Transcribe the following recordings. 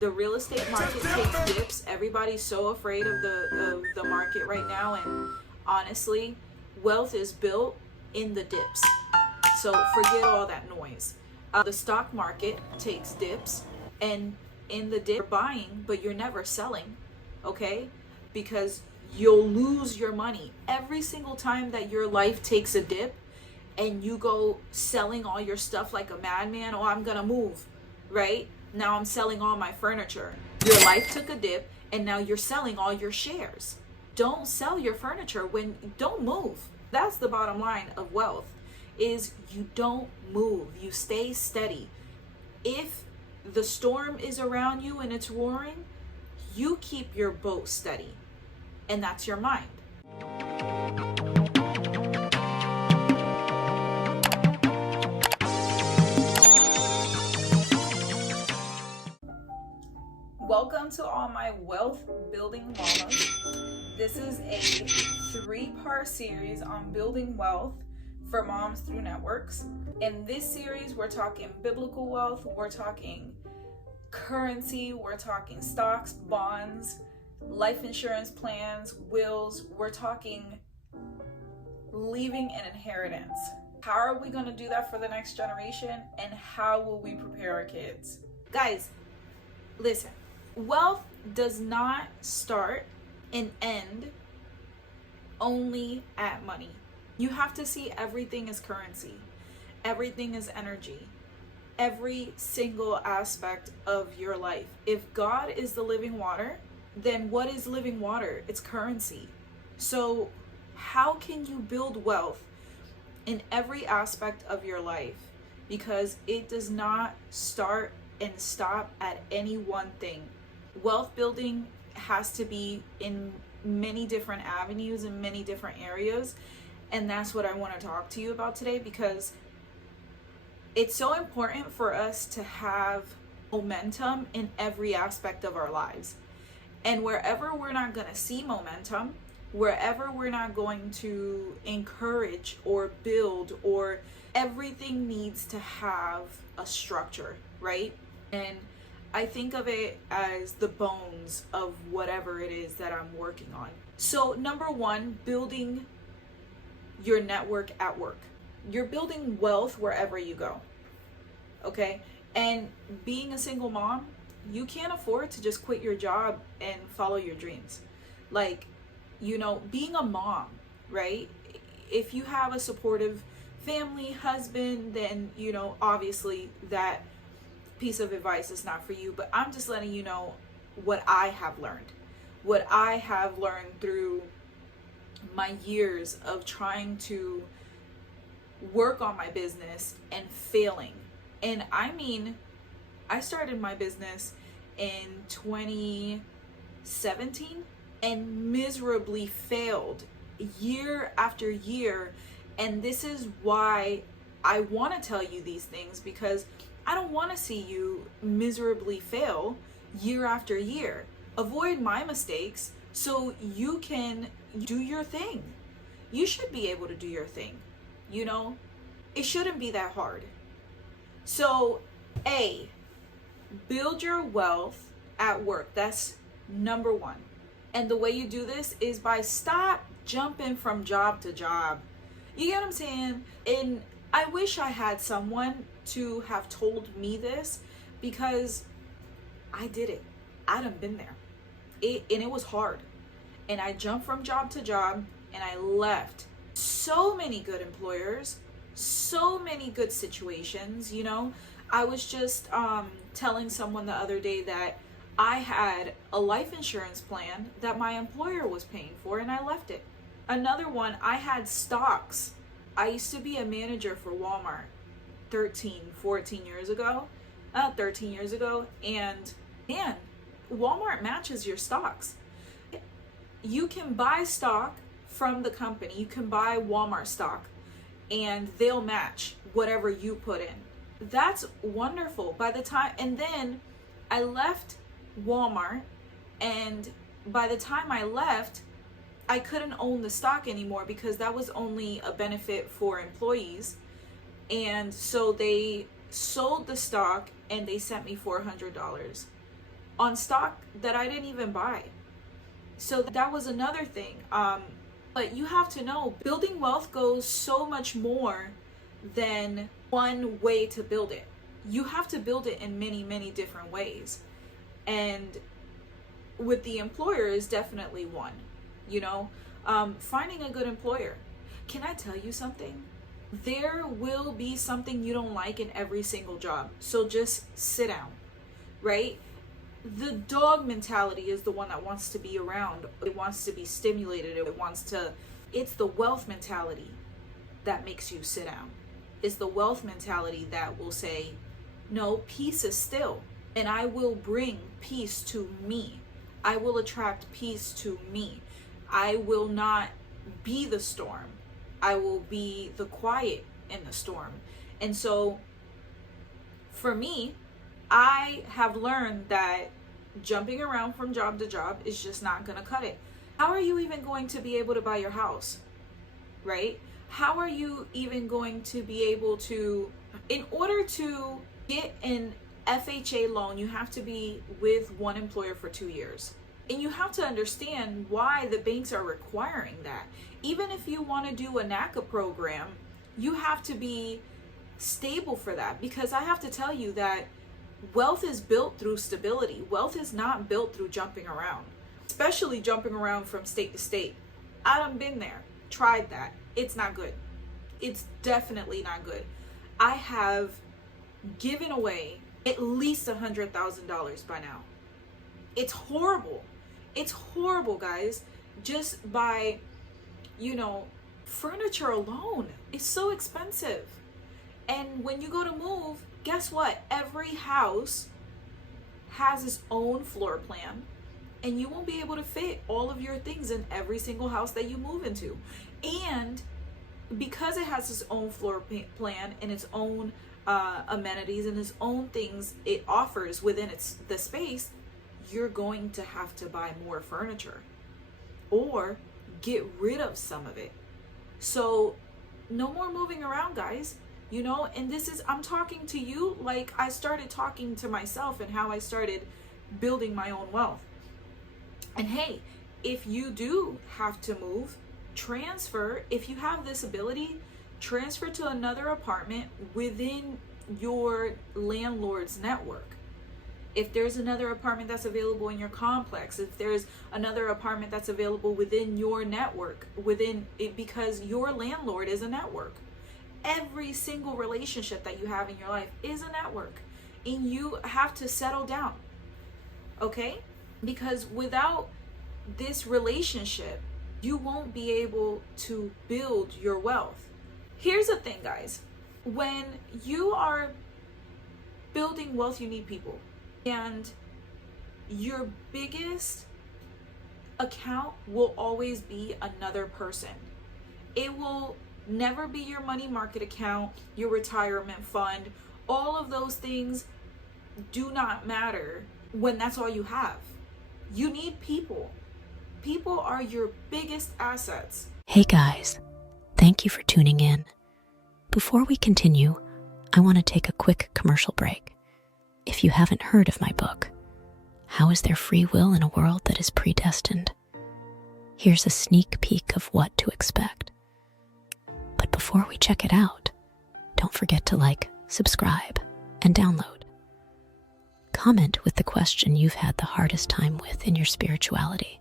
The real estate market takes dips. Everybody's so afraid of the market right now, and honestly, wealth is built in the dips. So forget all that noise. The stock market takes dips, and in the dip you're buying, but you're never selling, okay? Because you'll lose your money every single time that your life takes a dip and you go selling all your stuff like a madman. Oh, I'm gonna move, right? Now I'm selling all my furniture. Your life took a dip and now you're selling all your shares. Don't sell your furniture don't move. That's the bottom line of wealth, is you don't move. You stay steady. If the storm is around you and it's roaring, you keep your boat steady. And that's your mind. Welcome to all my wealth building mamas. This is a 3-part series on building wealth for moms through networks. In this series, we're talking biblical wealth, we're talking currency, we're talking stocks, bonds, life insurance plans, wills, we're talking leaving an inheritance. How are we going to do that for the next generation, and how will we prepare our kids? Guys, listen. Wealth does not start and end only at money. You have to see everything as currency. Everything is energy. Every single aspect of your life. If God is the living water, then what is living water? It's currency. So how can you build wealth in every aspect of your life? Because it does not start and stop at any one thing. Wealth building has to be in many different avenues and many different areas, and that's what I want to talk to you about today, because it's so important for us to have momentum in every aspect of our lives. And wherever we're not going to see momentum, wherever we're not going to encourage or build, or everything needs to have a structure, right? And I think of it as the bones of whatever it is that I'm working on. So number one, building your network at work. You're building wealth wherever you go, okay? And being a single mom, you can't afford to just quit your job and follow your dreams. Like, being a mom, right? If you have a supportive family, husband, then, obviously that piece of advice is not for you. But I'm just letting you know what I have learned. What I have learned through my years of trying to work on my business and failing. And I mean, I started my business in 2017 and miserably failed year after year. And this is why I want to tell you these things, because I don't want to see you miserably fail year after year. Avoid my mistakes so you can do your thing. You should be able to do your thing. It shouldn't be that hard. So, build your wealth at work. That's number one. And the way you do this is by stop jumping from job to job. You get what I'm saying? And I wish I had someone to have told me this, because I did it. I done been there. And it was hard. And I jumped from job to job, and I left so many good employers, so many good situations. I was just telling someone the other day that I had a life insurance plan that my employer was paying for, and I left it. Another one, I had stocks. I used to be a manager for Walmart 13 years ago, and man, Walmart matches your stocks. You can buy stock from the company. You can buy Walmart stock and they'll match whatever you put in. That's wonderful. And then I left Walmart, and by the time I left, I couldn't own the stock anymore, because that was only a benefit for employees. And so they sold the stock and they sent me $400. on stock that I didn't even buy. So that was another thing. But you have to know, building wealth goes so much more than one way to build it. You have to build it in many, many different ways. And with the employer is definitely one, finding a good employer. Can I tell you something? There will be something you don't like in every single job. So just sit down, right? The dog mentality is the one that wants to be around. It wants to be stimulated. It's the wealth mentality that makes you sit down. It's the wealth mentality that will say, no, peace is still, and I will bring peace to me. I will attract peace to me. I will not be the storm. I will be the quiet in the storm. And so for me, I have learned that jumping around from job to job is just not going to cut it. How are you even going to be able to buy your house, right? How are you even going to be able to, in order to get an FHA loan, you have to be with one employer for 2 years. And you have to understand why the banks are requiring that. Even if you want to do a NACA program, you have to be stable for that, because I have to tell you that wealth is built through stability. Wealth is not built through jumping around, especially jumping around from state to state. I done been there, tried that. It's not good. It's definitely not good. I have given away at least $100,000 by now. It's horrible. It's horrible, guys. Just by, furniture alone is so expensive. And when you go to move, guess what? Every house has its own floor plan, and you won't be able to fit all of your things in every single house that you move into. And because it has its own floor plan and its own amenities and its own things it offers within the space, you're going to have to buy more furniture or get rid of some of it. So no more moving around, guys. And I'm talking to you like I started talking to myself and how I started building my own wealth. And hey, if you do have to move, transfer. If you have this ability, transfer to another apartment within your landlord's network. If there's another apartment that's available in your complex, if there's another apartment that's available within your network, within it, because your landlord is a network. Every single relationship that you have in your life is a network, and you have to settle down, okay? Because without this relationship, you won't be able to build your wealth. Here's the thing, guys. When you are building wealth, you need people. And your biggest account will always be another person. It will never be your money market account, your retirement fund. All of those things do not matter when that's all you have. You need people. People are your biggest assets. Hey guys, thank you for tuning in. Before we continue, I want to take a quick commercial break. If you haven't heard of my book, How is There Free Will in a World That Is Predestined? Here's a sneak peek of what to expect. But before we check it out, don't forget to like, subscribe, and download. Comment with the question you've had the hardest time with in your spirituality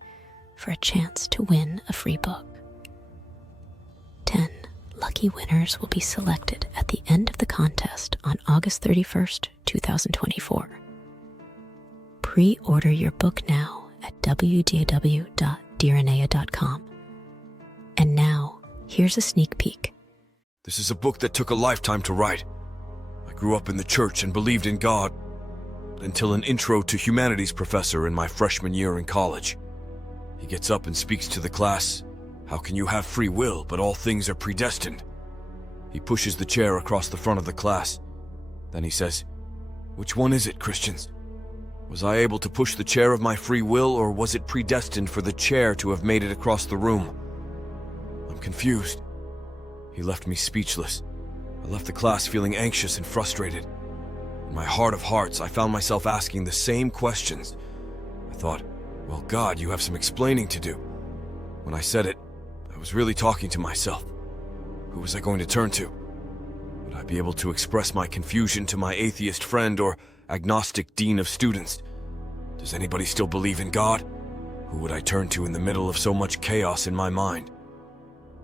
for a chance to win a free book. 10 lucky winners will be selected at the end of the contest on August 31st, 2024. Pre-order your book now at www.dearanea.com. And now, here's a sneak peek. This is a book that took a lifetime to write. I grew up in the church and believed in God until an intro to humanities professor in my freshman year in college. He gets up and speaks to the class. How can you have free will, but all things are predestined? He pushes the chair across the front of the class. Then he says, which one is it, Christians? Was I able to push the chair of my free will, or was it predestined for the chair to have made it across the room? I'm confused. He left me speechless. I left the class feeling anxious and frustrated. In my heart of hearts, I found myself asking the same questions thought, well, God, you have some explaining to do. When I said it, I was really talking to myself. Who was I going to turn to? Would I be able to express my confusion to my atheist friend or agnostic dean of students? Does anybody still believe in God? Who would I turn to in the middle of so much chaos in my mind?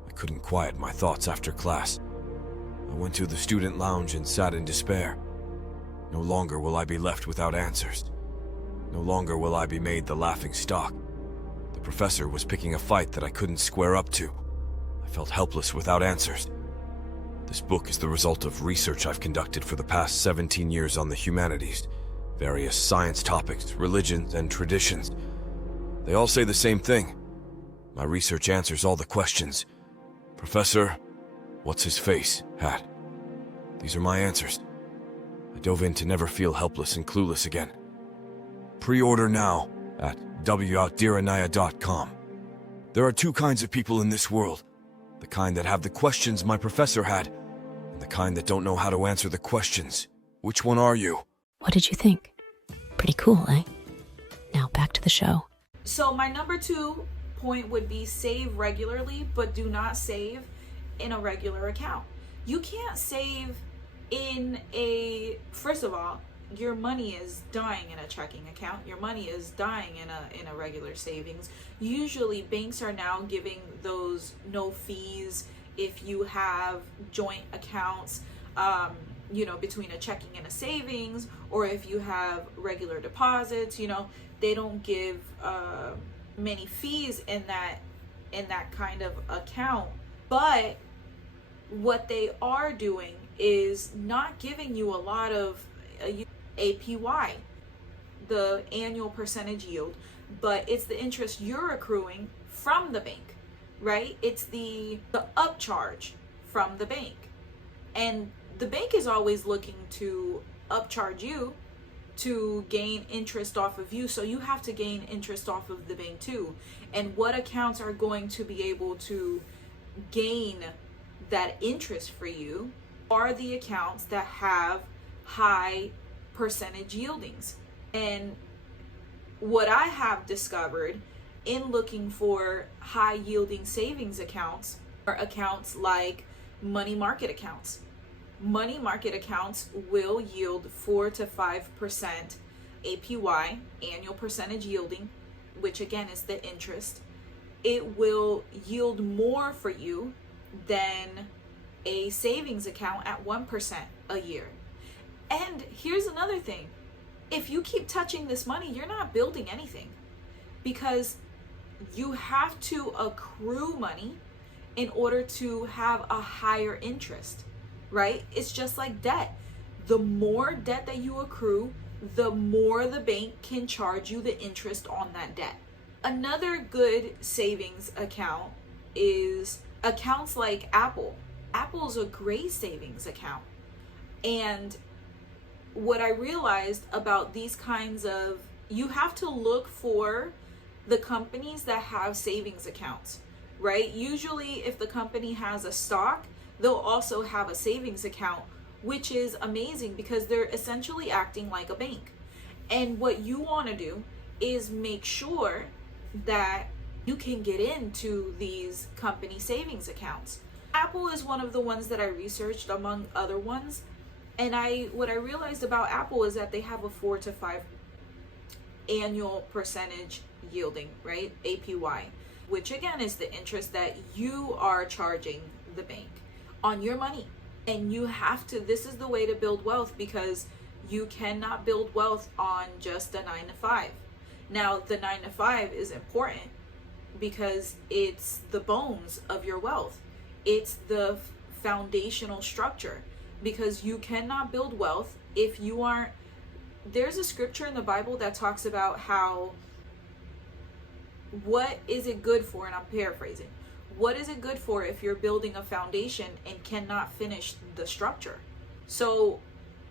I couldn't quiet my thoughts after class. I went to the student lounge and sat in despair. No longer will I be left without answers. No longer will I be made the laughing stock. The professor was picking a fight that I couldn't square up to. I felt helpless without answers. This book is the result of research I've conducted for the past 17 years on the humanities, various science topics, religions, and traditions. They all say the same thing. My research answers all the questions. Professor, what's his face? Hat. These are my answers. I dove in to never feel helpless and clueless again. Pre-order now at woutdiranaya.com. There are two kinds of people in this world. The kind that have the questions my professor had, and the kind that don't know how to answer the questions. Which one are you? What did you think? Pretty cool, eh? Now back to the show. So my number 2 point would be save regularly, but do not save in a regular account. You can't save in a, first of all, your money is dying in a checking account. Your money is dying in a regular savings. Usually banks are now giving those no fees if you have joint accounts, between a checking and a savings, or if you have regular deposits, they don't give many fees in that kind of account. But what they are doing is not giving you a lot of APY, the annual percentage yield, but it's the interest you're accruing from the bank, right? It's the upcharge from the bank. And the bank is always looking to upcharge you to gain interest off of you, so you have to gain interest off of the bank too. And what accounts are going to be able to gain that interest for you are the accounts that have high percentage yieldings. And what I have discovered in looking for high yielding savings accounts are accounts like money market accounts. Money market accounts will yield 4 to 5% APY, annual percentage yielding, which again is the interest. It will yield more for you than a savings account at 1% a year. And here's another thing. If you keep touching this money, you're not building anything, because you have to accrue money in order to have a higher interest, right? It's just like debt. The more debt that you accrue, the more the bank can charge you the interest on that debt. Another good savings account is accounts like Apple. Apple's a great savings account. And what I realized about these kinds of, you have to look for the companies that have savings accounts, right? Usually if the company has a stock, they'll also have a savings account, which is amazing because they're essentially acting like a bank. And what you want to do is make sure that you can get into these company savings accounts. Apple is one of the ones that I researched among other ones. And what I realized about Apple is that they have a 4 to 5 annual percentage yielding, right? APY, which again is the interest that you are charging the bank on your money. And you have to, this is the way to build wealth, because you cannot build wealth on just a 9 to 5. Now, the 9 to 5 is important because it's the bones of your wealth. It's the foundational structure, because you cannot build wealth if you aren't. There's a scripture in the Bible that talks about how, what is it good for, and I'm paraphrasing, what is it good for if you're building a foundation and cannot finish the structure? So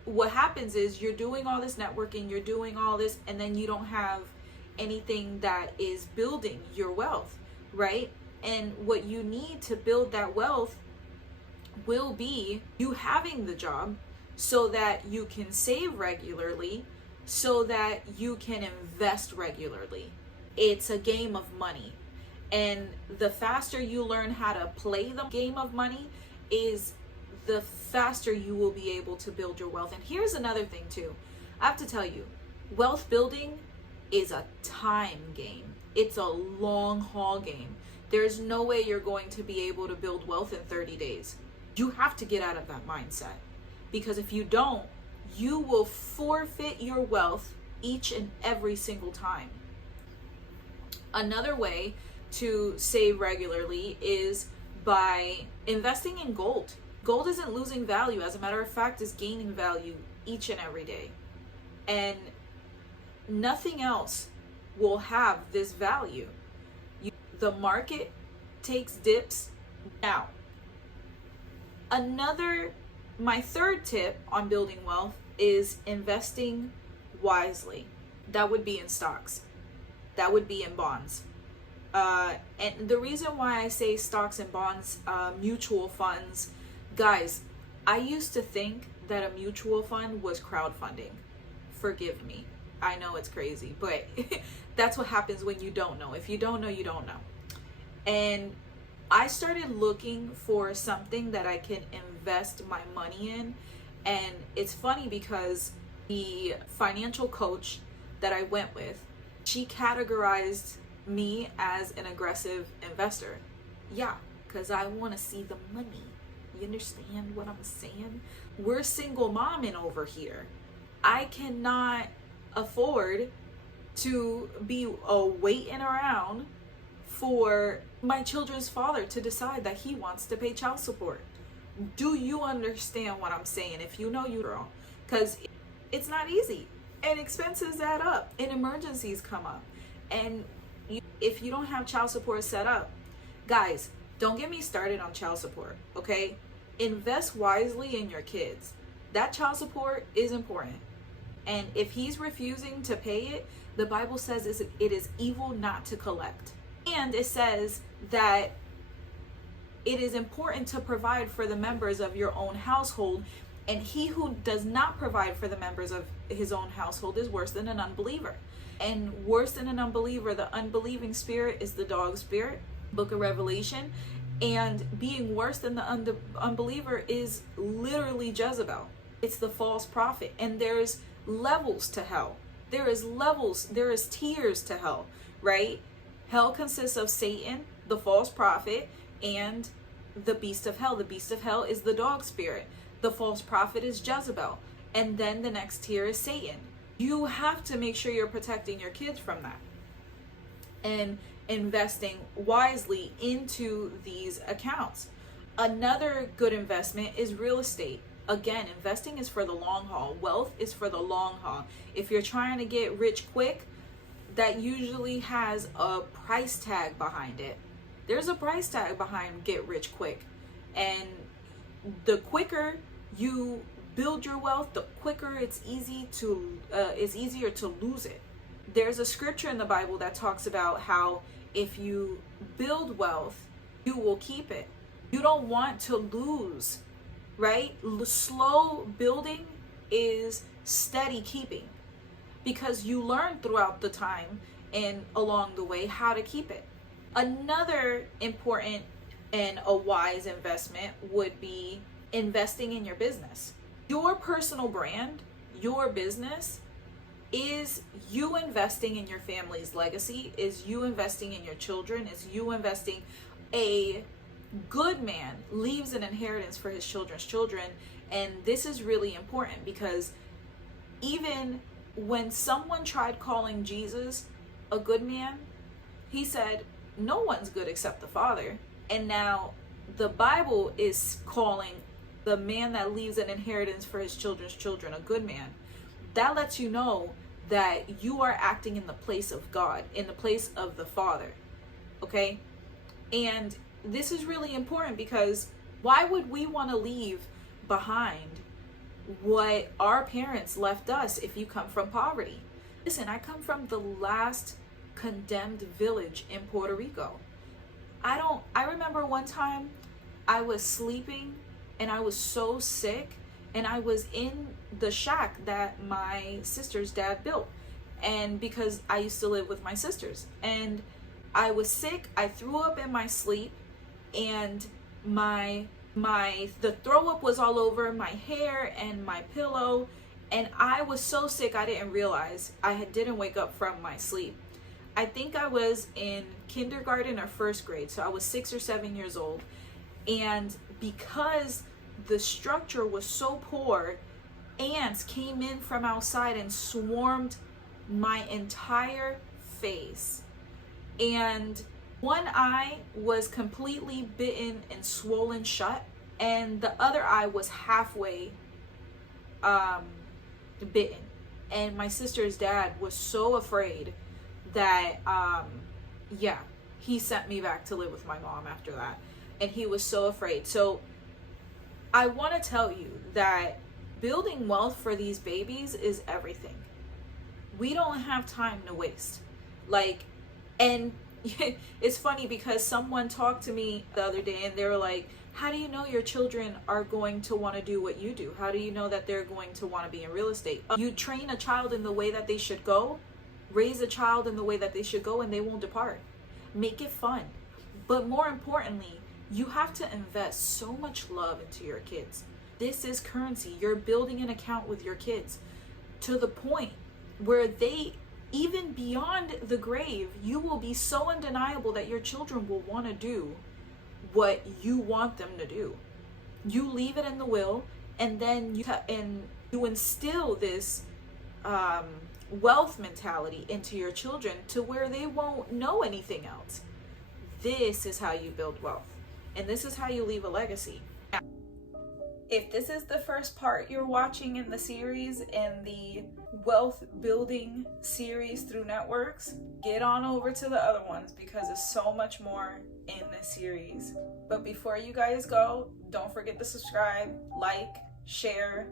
what happens is you're doing all this networking, you're doing all this, and then you don't have anything that is building your wealth, right? And what you need to build that wealth will be you having the job so that you can save regularly, so that you can invest regularly. It's a game of money. And the faster you learn how to play the game of money is the faster you will be able to build your wealth. And here's another thing too. I have to tell you, wealth building is a time game. It's a long haul game. There's no way you're going to be able to build wealth in 30 days. You have to get out of that mindset, because if you don't, you will forfeit your wealth each and every single time. Another way to save regularly is by investing in gold. Gold isn't losing value. As a matter of fact, it's gaining value each and every day. And nothing else will have this value. The market takes dips. Now, my third tip on building wealth is investing wisely. That would be in stocks. That would be in bonds. And the reason why I say stocks and bonds, mutual funds, guys, I used to think that a mutual fund was crowdfunding. Forgive me. I know it's crazy, but that's what happens when you don't know. If you don't know, you don't know. And I started looking for something that I can invest my money in. And it's funny because the financial coach that I went with, she categorized me as an aggressive investor. Yeah, because I want to see the money. You understand what I'm saying? We're single momming over here. I cannot afford to be waiting around for my children's father to decide that he wants to pay child support. Do you understand what I'm saying? If you know, you girl, because it's not easy, and expenses add up, and emergencies come up, and if you don't have child support set up, guys, don't get me started on child support. Okay, invest wisely in your kids. That child support is important, and if he's refusing to pay it, the Bible says it is evil not to collect. And it says that it is important to provide for the members of your own household, and he who does not provide for the members of his own household is worse than an unbeliever. And worse than an unbeliever, the unbelieving spirit is the dog spirit, Book of Revelation. And being worse than the unbeliever is literally Jezebel. It's the false prophet. And there's levels to hell. There is tiers to hell, right? Hell consists of Satan, the false prophet, and the beast of hell. The beast of hell is the dog spirit. The false prophet is Jezebel. And then the next tier is Satan. You have to make sure you're protecting your kids from that and investing wisely into these accounts. Another good investment is real estate. Again, investing is for the long haul. Wealth is for the long haul. If you're trying to get rich quick, that usually has a price tag behind it. There's a price tag behind get rich quick. And the quicker you build your wealth, the quicker it's easier to lose it. There's a scripture in the Bible that talks about how if you build wealth, you will keep it. You don't want to lose, right? Slow building is steady keeping, because you learn throughout the time and along the way how to keep it. Another important and a wise investment would be investing in your business. Your personal brand, your business, is you investing in your family's legacy, is you investing in your children, is you investing. A good man leaves an inheritance for his children's children. And this is really important, because even when someone tried calling Jesus a good man, he said, no one's good except the Father. And now the Bible is calling the man that leaves an inheritance for his children's children a good man. That lets you know that you are acting in the place of God, in the place of the Father. Okay? And this is really important, because why would we want to leave behind what our parents left us if you come from poverty? Listen, I come from the last condemned village in Puerto Rico. I remember one time I was sleeping and I was so sick, and I was in the shack that my sister's dad built. And because I used to live with my sisters, and I was sick, I threw up in my sleep, and the throw up was all over my hair and my pillow, and I was so sick I didn't realize didn't wake up from my sleep. I think I was in kindergarten or first grade, so I was 6 or 7 years old. And because the structure was so poor, ants came in from outside and swarmed my entire face. And one eye was completely bitten and swollen shut, and the other eye was halfway bitten. And my sister's dad was so afraid that he sent me back to live with my mom after that. And he was so afraid. So I want to tell you that building wealth for these babies is everything. We don't have time to waste. And it's funny because someone talked to me the other day and they were like, how do you know your children are going to want to do what you do? How do you know that they're going to want to be in real estate? You train a child in the way that they should go, raise a child in the way that they should go, and they won't depart. Make it fun. But more importantly, you have to invest so much love into your kids. This is currency. You're building an account with your kids to the point where even beyond the grave, you will be so undeniable that your children will want to do what you want them to do. You leave it in the will, and then you instill this wealth mentality into your children to where they won't know anything else. This is how you build wealth, and this is how you leave a legacy. Now, if this is the first part you're watching in the series, in the wealth building series through networks, get on over to the other ones because there's so much more in this series. But before you guys go, don't forget to subscribe, like, share,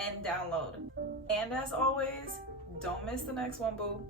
and download. And as always, don't miss the next one, boo.